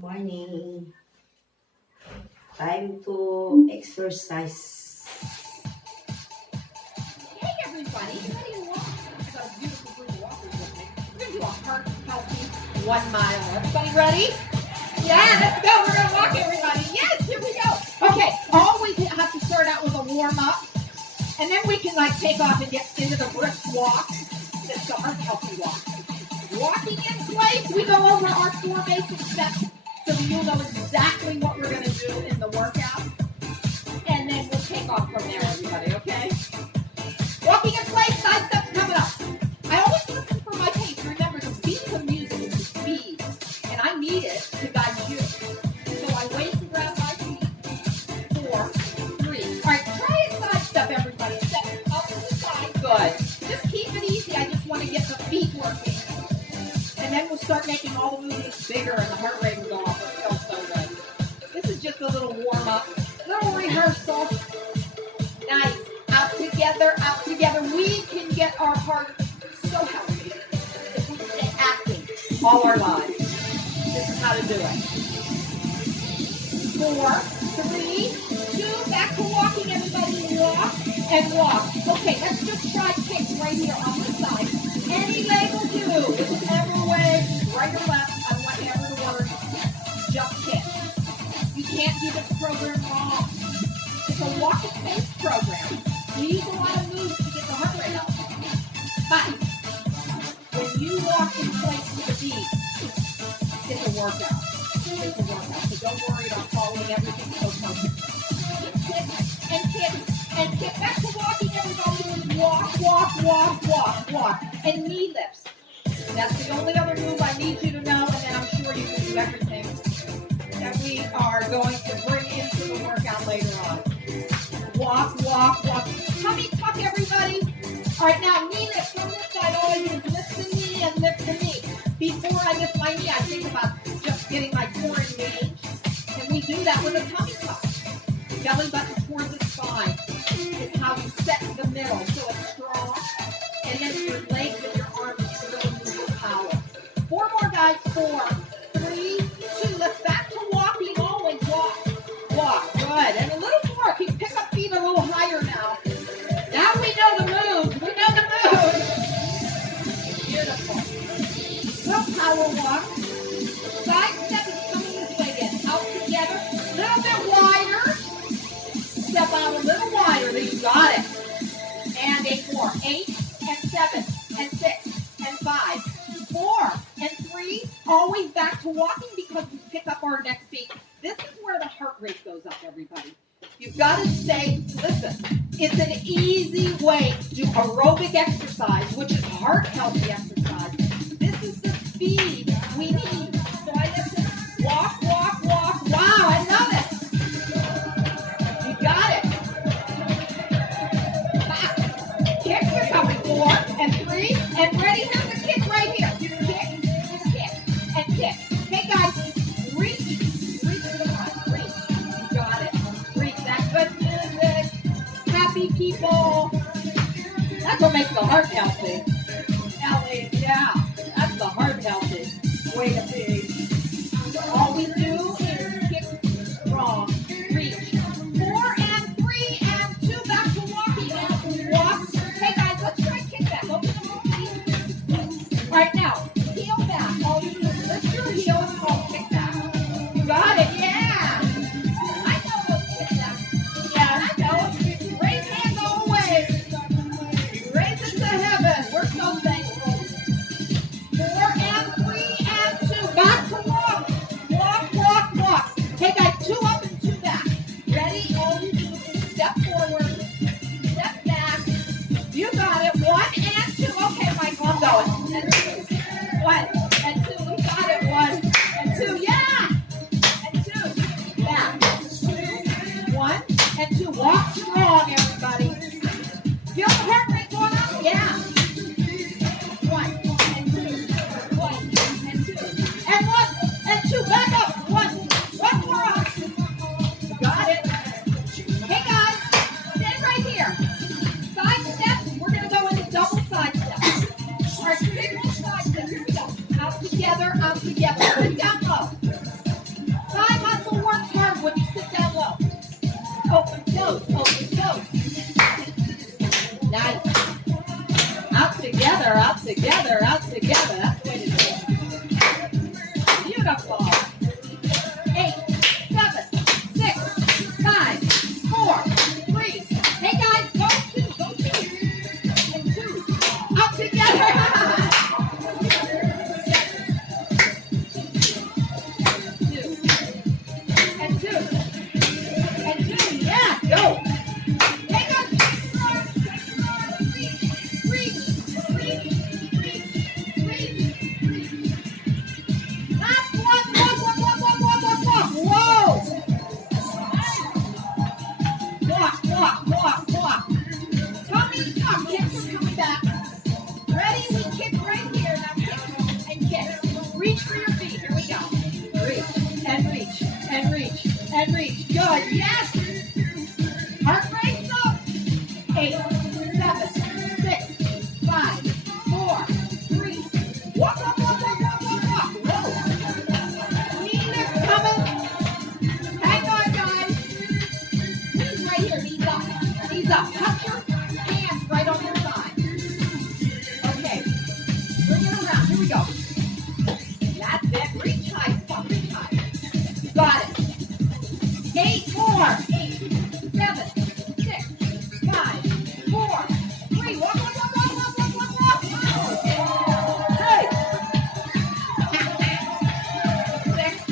Morning. Time to exercise. Hey everybody, ready to walk? I got a beautiful group of walkers with me. We're gonna do a heart healthy 1 mile. Everybody ready? Yeah, let's go. We're gonna walk everybody. Yes, here we go. Okay, always have to start out with a warm up. And then we can take off and get into the brisk walk. That's the heart healthy walk. Walking in place, we go over our 4 basic steps so that you'll know exactly what we're gonna do in the workout. And then we'll take off from there, everybody, okay? Walking in place, side steps coming up. I always listen for my pace. Remember, the beat of music is the speed, and I need it to guide you. So I wait and grab my feet. 4, 3. All right, try a side step, everybody. Step up to the side. Good. Just keep it easy. I just want to get the feet working. And then we'll start making all the movements bigger, and the heart rate will go up. It feels so good. This is just a little warm-up, little rehearsal. Nice. Out together. We can get our heart so healthy if we stay active all our lives. This is how to do it. 4, 3, 2, back to walking, everybody. Walk and walk. Okay, let's just try kicks right here on this side. Any leg will do. Whichever way, right or left, on whatever the word, just kick. You can't do this program wrong. It's a walk and face program. We use a lot of moves to get the heart rate up. But when you walk in place to the beat, it's a workout. So don't worry about following everything so perfect. Just kick and kick and kick. Back to walking, everybody. Walk. And knee lifts. That's the only other move I need you to know, and then I'm sure you can do everything that we are going to bring into the workout later on. Walk. Tummy tuck, everybody. All right, now knee lift from this side. All I do is lift the knee and lift the knee. Before I lift my knee, I think about just getting my core engaged. And we do that with a tummy tuck. Belly button towards the spine is how you set the middle so it's strong. And then your legs and your arms can really move your power. 4 more, guys. 4, 3, 2. Lift back to walking. Always walk. Good. And a little more. If you pick up feet a little higher now. Now we know the moves. Beautiful. Little power walk. Side step is coming this way again. Out together. A little bit wider. Step out a little wider. There you got it. And 8 more. 8 and 7 and 6 and 5. 4 and 3. Always back to walking because we pick up our next beat. This is where the heart rate goes up, everybody. You've got to say, listen, it's an easy way to do aerobic exercise, which is heart healthy exercise. This is the speed we need. So I listen, walk. Wow, I love it. You got it. Kicks are coming. 4 and 3 and ready. Here's a kick right here. You kick and kick. Hey guys, reach to the front. Reach. You got it. Reach. That good music. Happy people. That's what makes the heart healthy. Ellie, yeah. That's the heart healthy way to be. All we do is kick strong. Reach. 4 and 3 and 2. Back to walking. And walk. Hey guys, let's try kick back. Open them all feet. All right, now, heel back. All you do is lift your heel and kick back. You got it, yeah. I know those kick back. Yeah, I know. Raise hands always. Raise it to heaven. We're so thankful. 4 and 3 and 2. Back good. Yes. Heart rate's up. 8, 7, 6, 5, 4, 3. Walk, walk, walk, walk, walk, walk, walk. Whoa. Knees coming. Hang on, guys. Knees right here. Knees up. Knees up. Touch your hands right on your side. Okay. Bring it around. Here we go. That's it. Reach high. Fuck, reach high. Got it. 8 more. 8, 7, 6, 5, 4, 3. Walk, walk, walk, walk, walk, walk, walk, walk. Hey. 6.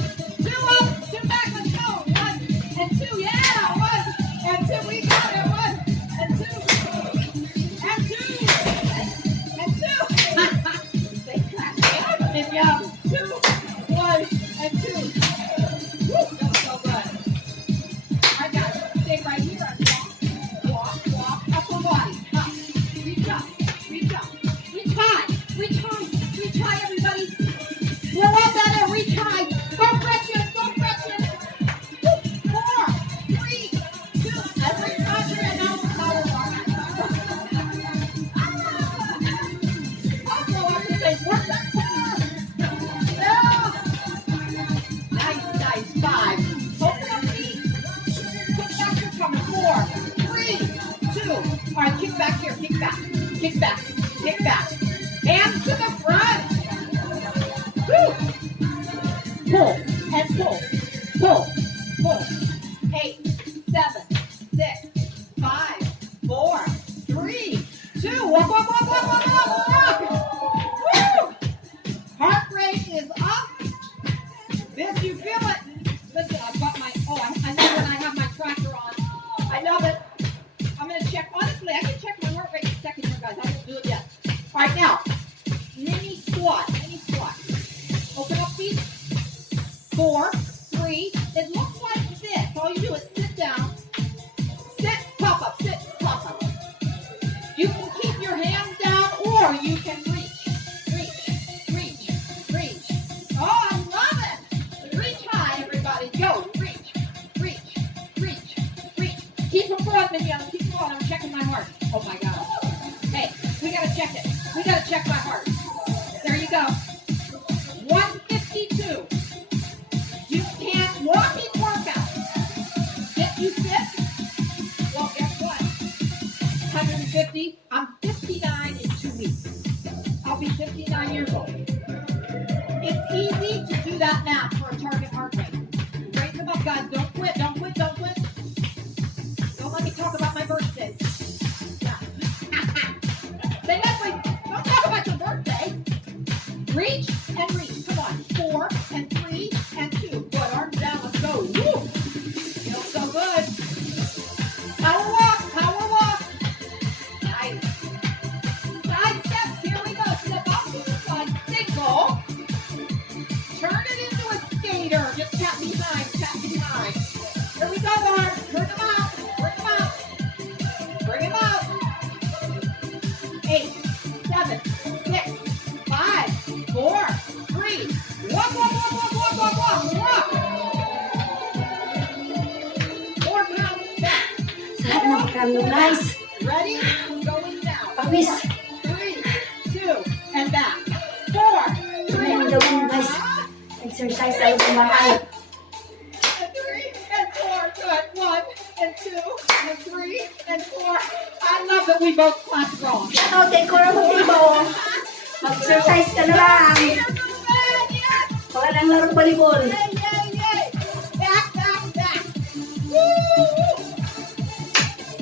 2 up, 2 back. Let's go. 1 and 2. Yeah. 1 and 2. We got it. 1 and 2. And 2. And 2. They cracked me up. And yeah. 2, 1 and 2. Woo, that was so good. I got it. Stay right here and walk, walk, upper body, up, reach up, reach up, reach high, reach high, reach high, everybody. We're all better, reach high. Go Gretchen, go Gretchen. 4, 3, 2, every Roger and now power walk. I'll go up and say, work that core. Yeah. Nice, nice. 5. Open up feet. Kick back, you're coming. 4, 3, 2. All right, kick back here. Kick back. Kick back. Kick back. Hands to the front. Woo. Pull and pull. Pull. Pull. 8, 7, 6, 5, 4, 3, 2. Walk, walk, walk, walk, walk, walk, walk. Woo. Heart rate is up. This, you feel it. Listen, I've got my, I know when I have my tracker on. I know that I'm going to check, honestly, I can check my heart rate in a second here, guys. I won't do it yet. All right, now, mini squat, mini squat. Open up feet. 4, 3. It looks like this. All you do is sit down. Sit, pop up, sit, pop up. You can keep your hands down or you can reach, reach, reach, reach. Oh, I love it. Reach high, everybody. Go. Reach, reach, reach, reach. Keep them going, Miguel. Keep going. I'm checking my heart. Oh, my God. Hey, we got to check it. We got to check my heart. There you go. 152. You can't walking workout. If you sit, well, guess what? 150. I'm 59 in 2 weeks. I'll be 59 years old. It's easy to do that math for a target heart rate. Raise them up, guys. Don't quit. Don't quit. Don't quit. Don't let me talk about my birthday. Yeah. Say, Leslie, don't talk about your birthday. Reach and reach. Come on. 4 and 3 and 2. Good. Arms down. Let's go. Woo. Feels so good. Power walk. Power walk. Nice. Side steps. Here we go. Step off to the side. Single. Turn it into a skater. Just tap behind. Tap behind. Here we go, arms. Turn them out. Bring them out. Bring them out. 8, 7, 6, 5, 4, 3. Walk, walk, walk, walk, walk, walk, walk, walk. 4 pounds back. Sarap ng pakiramdam, guys. Ready? Going down. Pawis. 3, 2, and back. 4, 3, Ano yung gawin, guys? Exercise tayo sa bahay. and 3, and 4. Good. 1, and 2, and 3, and 4. I love that we both clapped wrong. Ano, take care mo, Tibo. Mag-exercise ka na lang. Wala nang larong volleyball. Yay, yay, yay. Back, back, back. Woo!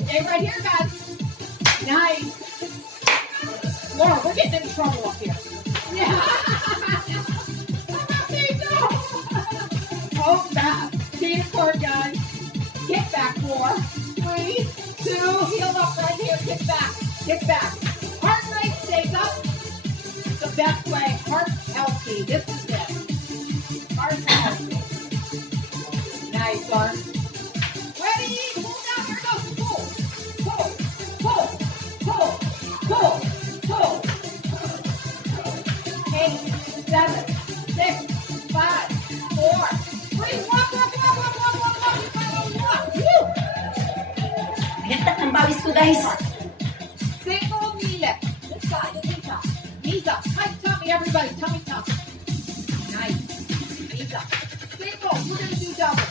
Stay right here, guys. Nice. Laura, we're getting in trouble up here. Yeah. Hold back. Feet apart, guys. Kick back. 4, 3, 2. Heel up right here. Kick back. Kick back. Heart rate stays up. The best way. Heart healthy. This is it. Heart healthy. Nice, arms. Ready? Pull down. Here goes. Pull. Pull. Pull. Pull. Pull. Pull. 8, 7, 6, 5, 4, 3. Walk, walk, walk, walk, walk, walk, walk. guys. Single knee lift. This side, knees up. Knees up. Tight tummy, everybody. Tummy tuck. Nice. Knees up. Single. We're going to do double.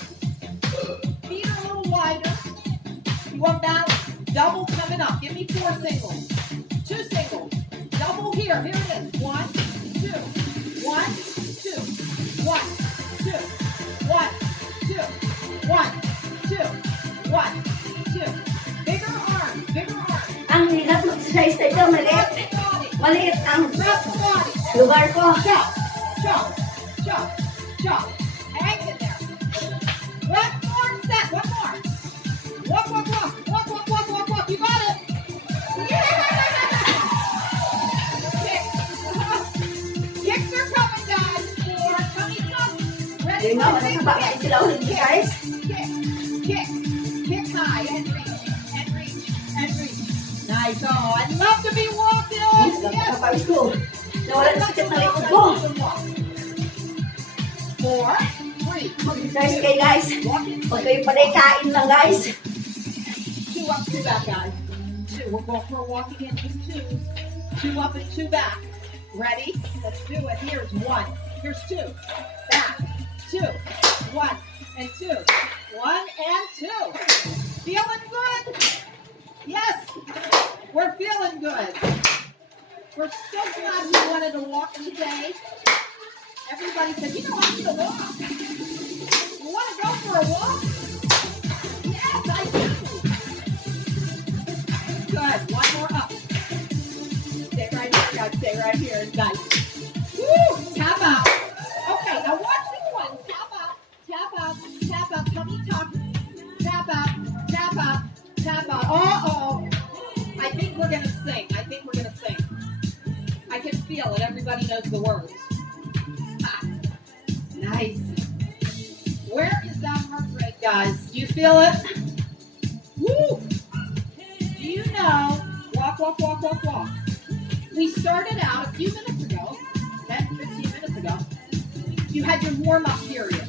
Feet are a little wider. You want balance. Double coming up. Give me 4 singles. 2 singles. Double here. Here it is. 1, 2. 1, 2. 1, 2. 1, 2. 1, 2. 1, 2. Bigger arm. Bigger arm. Ang hirap mag-exercise na ito, maliit. Maliit ang Drop the body. lugar ko. Chop, chop, chop, chop. Hang in there. One more set. One more. Walk, walk, walk. Walk, walk, walk, walk, walk. You got it. Yeah! Kick. Kicks are coming, guys. For tummy tuck. Ready Hindi for nga, big bakit kick. sila ulit guys? Kick, kick, kick high and reach, and reach, and reach. Nice. Oh, I'd love to be walking. Yes. Kapawis ko. Nawala na sakit na likod ko. 4, 3, Mag-exercise kayo guys. walk in Huwag place. kayo panay kain lang guys. 2 up, 2 back, guys. 2. We're walking in 2s. 2 up and 2 back. Ready? Let's do it. Here's 1. Here's 2. Back. 2. 1 and 2. 1 and 2. Feeling good? Yes. We're feeling good. We're so glad we wanted to walk today. Everybody said, you know, I need a walk. You want to go for a walk? Yes, I do. Good. One more up. Stay right here, guys. Stay right here. Nice. Woo! Tap out. Okay, now watch this one. Tap out. Tap out. Tap out. Tummy tuck. Tap out. Tap out. Tap out. Uh-oh. I think we're going to sing. I think we're going to sing. I can feel it. Everybody knows the words. Ha. Nice. Where is that heart rate, guys? Do you feel it? Woo! Do you know, walk, walk, walk, walk, walk. We started out a few minutes ago, 10, 15 minutes ago. You had your warm-up period.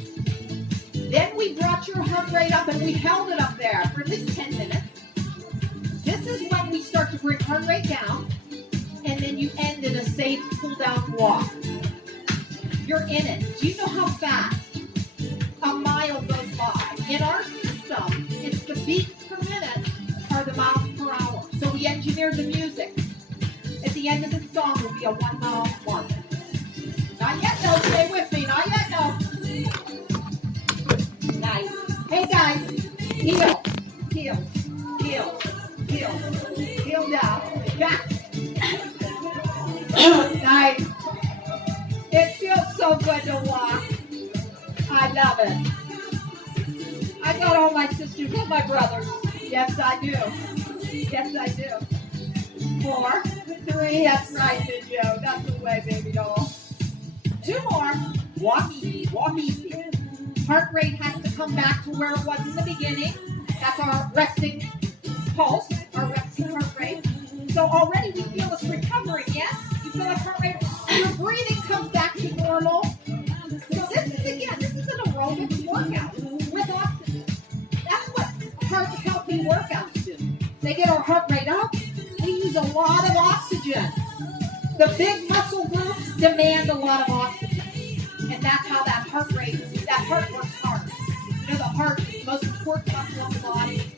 Then we brought your heart rate up and we held it up there for at least 10 minutes. This is when we start to bring heart rate down, and then you end in a safe cool-down walk. You're in it. Do you know how fast a mile goes by? In our system, it's the beats per minute are the miles per hour. So we engineered the music. At the end of the song will be a 1 mile mark. Not yet, no. Stay with me. Not yet, no. Nice. Hey, guys. Heel. Heel. Heel. Heel. Heel down. Back. Nice. It feels so good to walk. I love it. I got all my sisters and my brothers. Yes, I do. Yes, I do. 4, 3. That's right, Big Joe. That's the way, baby doll. 2 more. Walk easy. Walk easy. Heart rate has to come back to where it was in the beginning. That's our resting pulse, our resting heart rate. So already we feel it's recovering, yes? You feel like heart rate, your breathing comes back to normal. So this is an aerobic workout with oxygen. That's what healthy workouts do. They get our heart rate up. We use a lot of oxygen. The big muscle groups demand a lot of oxygen. And that's how that heart works hard. You know the heart, the most important muscle of the body?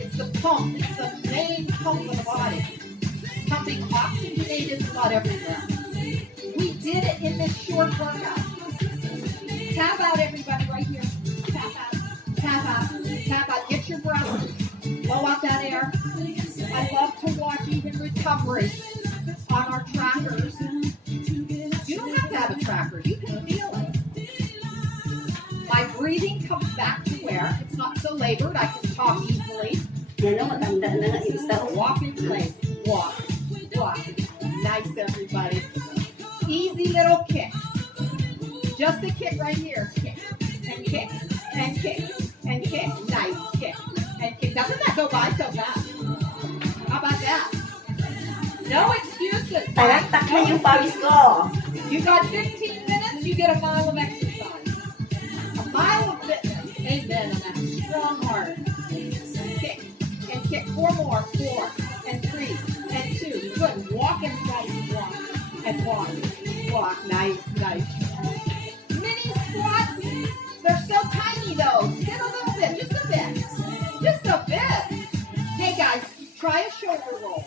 It's the pump. It's the main pump of the body. Pumping oxygenated blood everywhere. We did it in this short workout. Tap out, everybody, right here. Tap out, tap out, tap out. Get your breath. Blow out that air. I love to watch even recovery on our trackers. You don't have to have a tracker. You can feel it. My breathing comes back to where it's not so labored. I can talk easily. Yan o, matanda na nga yung isa. Walk in place. Walk. Walk. Nice, everybody. Easy little kick. Just a kick right here. Kick. And kick. And kick. And kick. Nice kick. And kick. Doesn't that go by so fast? How about that? No excuses. Tarak-tak na yung pawis ko. You got 15 minutes, you get a mile of exercise. A mile of fitness. Amen. And that strong heart. Kick. And kick. 4 more. and walk. Walk. Nice, nice. Mini squats. They're so tiny though. Sit a little bit, just a bit. Just a bit. Hey guys, try a shoulder roll.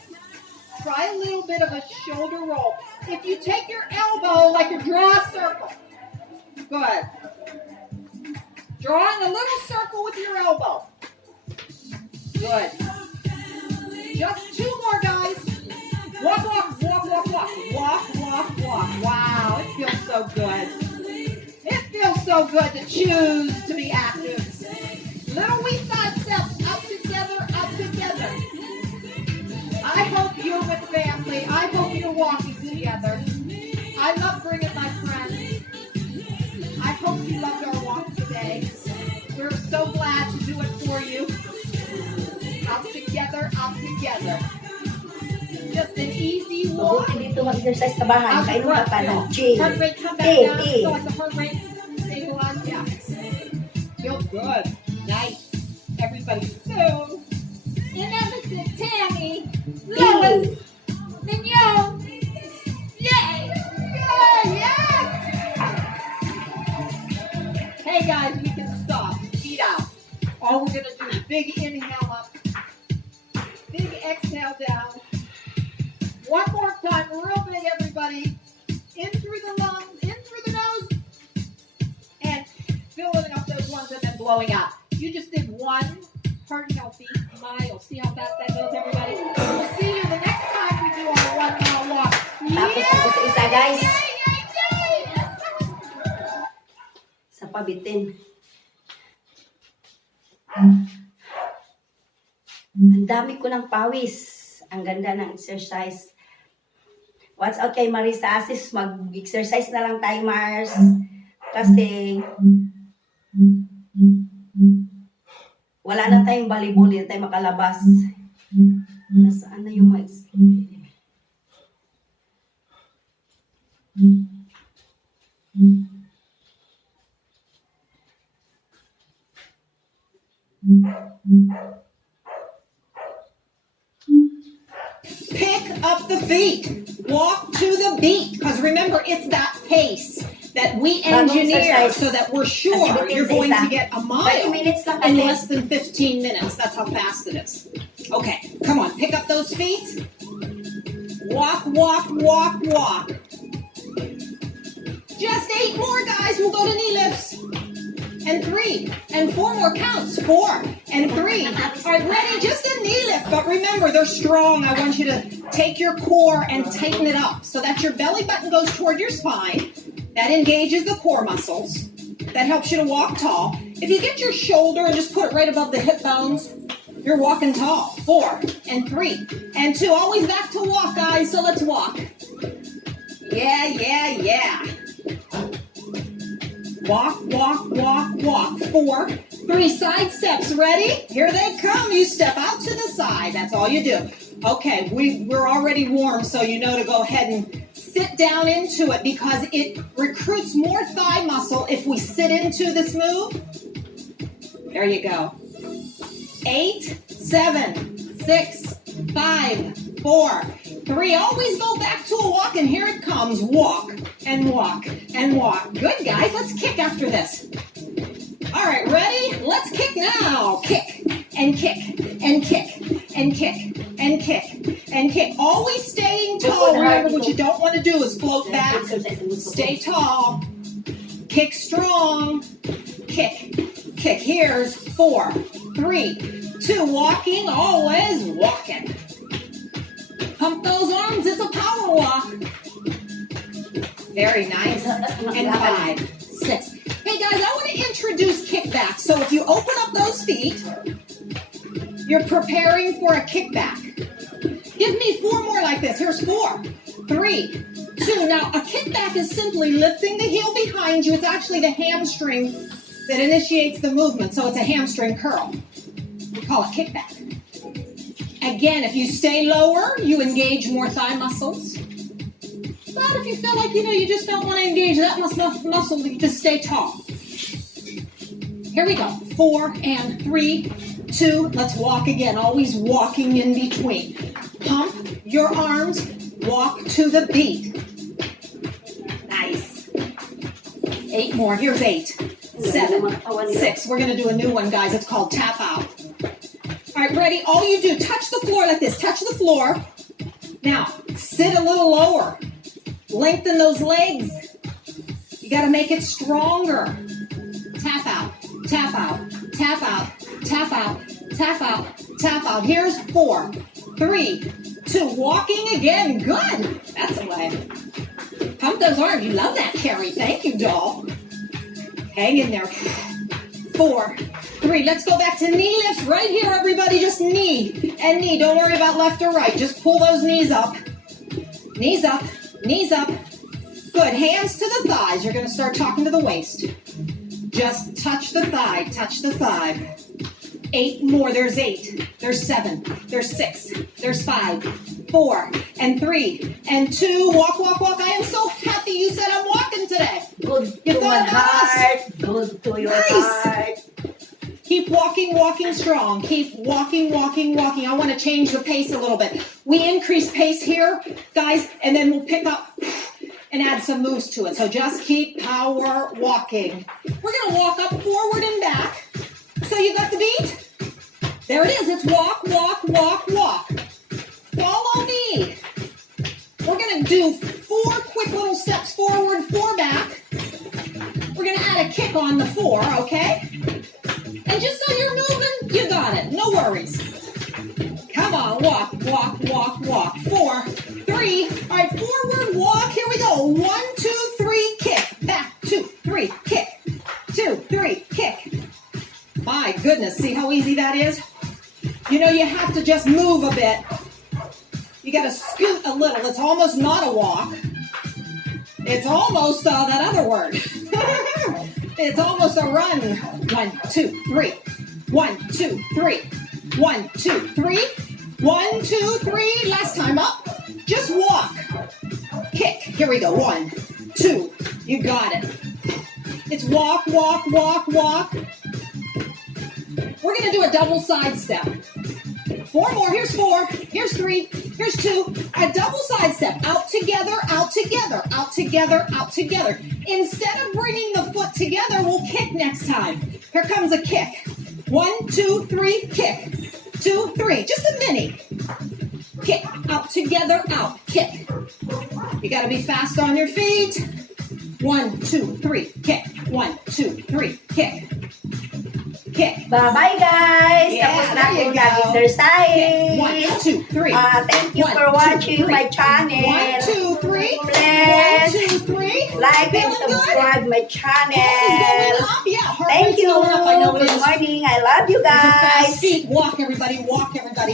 Try a little bit of a shoulder roll. If you take your elbow like you draw a circle. Good. Drawing a little circle with your elbow. Good. Just 2 more, guys. Walk, walk, walk, walk, walk. Walk, walk, walk. Wow, it feels so good. It feels so good to choose to be active. Little wee side steps, up together, up together. I hope you're with family. I hope you're walking together. I love bringing my friends. I hope you loved our walk today. We're so glad to do it for you. Up together, up together. Just an easy walk. Mabuti dito mag-exercise sa bahay. Kainom ka pa ng gym. Heart rate come back down. So like the heart rate stabilize. Yeah. Feels good. Nice. Everybody so. And Emerson, Tammy, Lois, Mignon. Yay! Yay! Yes! Hey guys, we can stop. Feet out. All we're gonna do is big inhale up. Big exhale down. One more time, real big, everybody. In through the lungs, in through the nose, and filling up those lungs and then blowing out. You just did 1 heart healthy mile. See how fast that goes, everybody? We'll see you the next time we do our 1 mile walk. Tapos ako sa isa, guys. Yay, yay, yay! Sa pabitin. Ang dami ko ng pawis. Ang ganda ng exercise. Watch out kay Marisa Asis. Mag-exercise na lang tayo, Mars. Kasi wala na tayong volleyball. Hindi na tayo makalabas. Nasaan na yung Pick up the feet. Walk to the beat. Because remember, it's that pace that we engineer so that we're sure you're going to get a mile in less than 15 minutes. That's how fast it is. Okay, come on. Pick up those feet. Walk, walk, walk, walk. Just 8 more, guys. We'll go to knee lifts. And 3 and 4 more counts. 4 and 3. All right, ready? Just a knee lift, but remember, they're strong. I want you to take your core and tighten it up so that your belly button goes toward your spine. That engages the core muscles. That helps you to walk tall. If you get your shoulder and just put it right above the hip bones, you're walking tall. 4 and 3 and 2. Always back to walk, guys. So let's walk. Yeah, yeah, yeah. Walk, walk, walk, walk. 4, 3 side steps. Ready? Here they come. You step out to the side. That's all you do. Okay, we're already warm, so you know to go ahead and sit down into it because it recruits more thigh muscle if we sit into this move. There you go. 8, 7, 6, 5, 4, 3. Always go back to a walk, and here it comes. Walk and walk and walk. Good, guys. Let's kick after this. All right, ready? Let's kick now. Kick and kick and kick and kick and kick and kick. Always staying tall. Remember, what you don't want to do is float back. Stay tall. Kick strong. Kick. Kick. Here's 4, 3, 2. Walking. Always walking. Pump those arms. It's a power walk. Very nice. And 5, 6. Hey guys, I want to introduce kickback. So if you open up those feet, you're preparing for a kickback. Give me 4 more like this. Here's 4, 3, 2. Now a kickback is simply lifting the heel behind you. It's actually the hamstring that initiates the movement. So it's a hamstring curl. We call it kickback. Again, if you stay lower, you engage more thigh muscles. But if you feel like, you just don't want to engage that muscle, you just stay tall. Here we go. 4 and 3, 2. Let's walk again. Always walking in between. Pump your arms. Walk to the beat. 8 more. Here's 8, 7, 6. We're going to do a new one, guys. It's called tap out. All right, ready? All you do, touch the floor like this. Touch the floor. Now, sit a little lower. Lengthen those legs. You got to make it stronger. Tap out, tap out, tap out, tap out, tap out, tap out. Here's 4, 3, 2. Walking again. Good. That's the way. Pump those arms. You love that, Carrie. Thank you, doll. Hang in there. 4, 3. Let's go back to knee lifts right here, everybody. Just knee and knee. Don't worry about left or right. Just pull those knees up. Knees up. Knees up. Good. Hands to the thighs. You're going to start talking to the waist. Just touch the thigh. Touch the thigh. 8 more. There's 8. There's 7. There's 6. There's 5, 4, and 3, and 2. Walk, walk, walk. I am so happy you said I'm walking today. Good You to thought my about us. heart. Good to your Nice. heart. Keep walking, walking strong. Keep walking, walking, walking. I want to change the pace a little bit. We increase pace here, guys, and then we'll pick up and add some moves to it. So just keep power walking. We're going to walk up, forward, and back. So you got the beat? There it is. It's walk, walk, walk, walk. Follow me. We're going to do 4 quick little steps forward, 4 back. We're going to add a kick on the 4, okay? And just so you're moving, you got it. No worries. Come on, walk, walk, walk, walk. 4, 3. All right, forward walk. Here we go. 1, 2, 3, kick. Back, 2, 3, kick. 2, 3, kick. My goodness, see how easy that is? You know, you have to just move a bit. You got to scoot a little. It's almost not a walk. It's almost that other word. It's almost a run. 1, 2, 3. 1, 2, 3. 1, 2, 3. 1, 2, 3. Last time up. Just walk. Kick. Here we go. 1, 2. You got it. It's walk, walk, walk, walk. We're going to do a double side step. 4 more. Here's 4. Here's 3. Here's 2. A double side step. Out together, out together, out together, out together. Instead of bringing the foot together, we'll kick next time. Here comes a kick. 1, 2, 3, kick. 2, 3. Just a mini. Kick. Out together, out. Kick. You got to be fast on your feet. 1, 2, 3, kick. 1, 2, 3, kick. Kick. Bye-bye, guys. Yeah, Tapos na there you akong go. nag-exercise. 1, 2, 3. Thank you 1, for 2, watching 3. my channel. 1, 2, 3. Bless. 1, 2, 3. Like and Feeling good? subscribe my Pulse is channel. going up. Yeah, heart Thank rate's you. going up. I know it Good is. morning. I love you Use your fast guys. feet. Walk, everybody. Walk, everybody.